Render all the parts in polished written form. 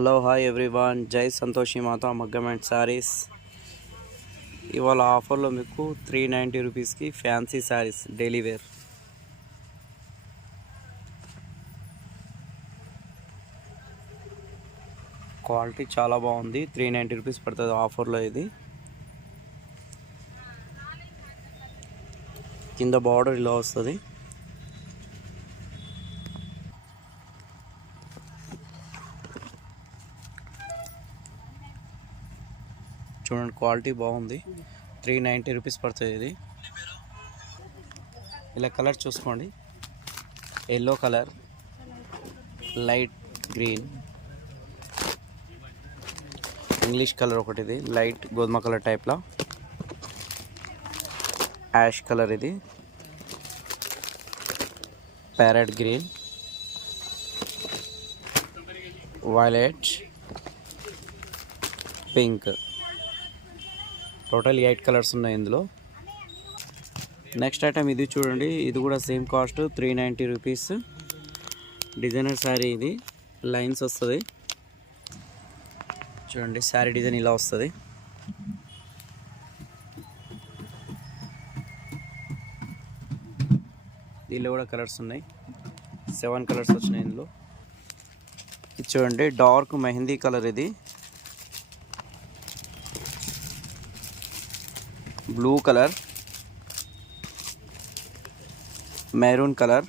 Hello hi everyone, జై సంతోషి మాత మగ్గం and saris. ఇవాళ ఆఫర్లో మీకు 390 రూపీస్కి fancy saris daily wear. Quality చాలా బాగుంది. 390 రూపీస్ పడుతుంది ఆఫర్లో. ఇది కింద బార్డర్ ఇలా వస్తుంది. చూడండి, క్వాలిటీ బాగుంది. 390 రూపీస్ పడుతుంది ఇది. ఇలా కలర్ చూసుకోండి, yellow colour, light green, English colour ఒకటి, ఇది లైట్ గోధుమ కలర్ టైప్లో, యాష్ కలర్, ఇది parrot green, violet, pink. Total 8 colours ఉన్నాయి ఇందులో. నెక్స్ట్ ఐటమ్ ఇది చూడండి, ఇది కూడా same cost 390 rupees. Designer sari, ఇది లైన్స్ వస్తుంది. చూడండి, శారీ డిజైన్ ఇలా వస్తుంది. దీనిలో కూడా కలర్స్ ఉన్నాయి, 7 కలర్స్ వచ్చినాయి ఇందులో. ఇది చూడండి, డార్క్ మెహందీ కలర్, ఇది blue colour, maroon colour,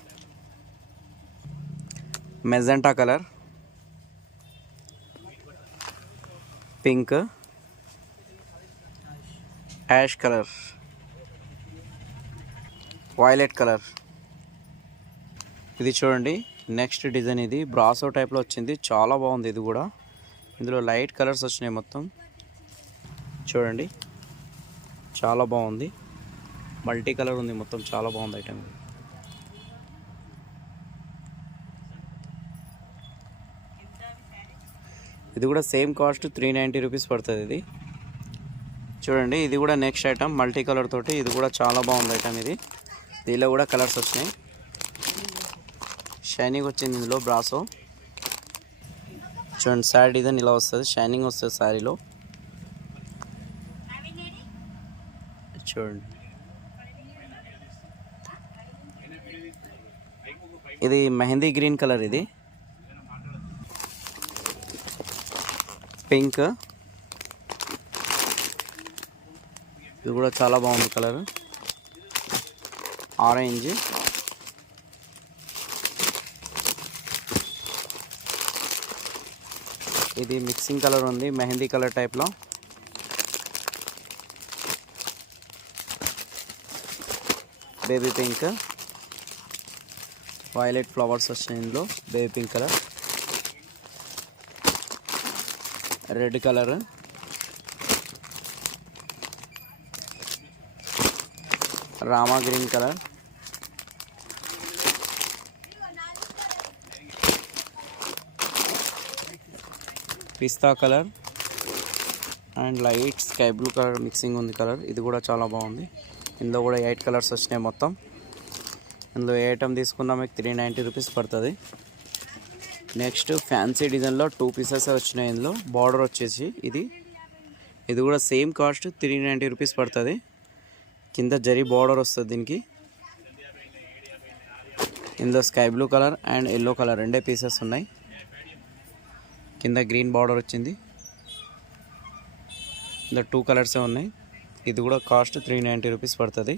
magenta colour, pink, ash colour, violet colour. ఇది చూడండి, నెక్స్ట్ డిజైన్, ఇది బ్రాసో టైప్లో వచ్చింది, చాలా బాగుంది. ఇది కూడా ఇందులో లైట్ కలర్స్ వచ్చినాయి మొత్తం. చూడండి, చాలా బాగుంది. మల్టీ కలర్ ఉంది మొత్తం, చాలా బాగుంది ఐటమ్. ఇది కూడా సేమ్ కాస్ట్ 390 రూపీస్ పడుతుంది ఇది. చూడండి, ఇది కూడా నెక్స్ట్ ఐటమ్ మల్టీ కలర్ తోటి, ఇది కూడా చాలా బాగుంది ఐటమ్. ఇది దీనిలో కూడా కలర్స్ వచ్చినాయి, షైనింగ్ వచ్చింది ఇందులో బ్రాసో. చూడండి, శారీ డిజైన్ ఇలా వస్తుంది, షైనింగ్ వస్తుంది శారీలో. చూడండి, ఇది మెహందీ గ్రీన్ కలర్, ఇది పింక్, ఇది కూడా చాలా బాగుంది కలర్. ఆరెంజ్, ఇది మిక్సింగ్ కలర్ ఉంది, మెహందీ కలర్ టైప్లో. బేబీ పింక్, వైలెట్ ఫ్లవర్స్ వచ్చినాయి ఇందులో. Baby pink colour, red colour, Rama green colour, pista colour and light sky blue colour mixing ఉంది కలర్. ఇది కూడా చాలా బాగుంది. ఇందులో కూడా 8 కలర్స్ వచ్చినాయి మొత్తం. ఇందులో ఏ ఐటమ్ తీసుకున్నా మీకు 390 రూపీస్ పడుతుంది. నెక్స్ట్ ఫ్యాన్సీ డిజైన్లో 2 పీసెస్ వచ్చినాయి ఇందులో. బార్డర్ వచ్చేసి ఇది కూడా సేమ్ కాస్ట్ 390 రూపీస్ పడుతుంది. కింద జరీ బార్డర్ వస్తుంది దీనికి. ఇందులో sky blue colour and yellow colour రెండే పీసెస్ ఉన్నాయి. కింద గ్రీన్ బార్డర్ వచ్చింది. ఇందులో 2 కలర్సే ఉన్నాయి. ఇది కూడా కాస్ట్ 390 రూపీస్ పడుతుంది.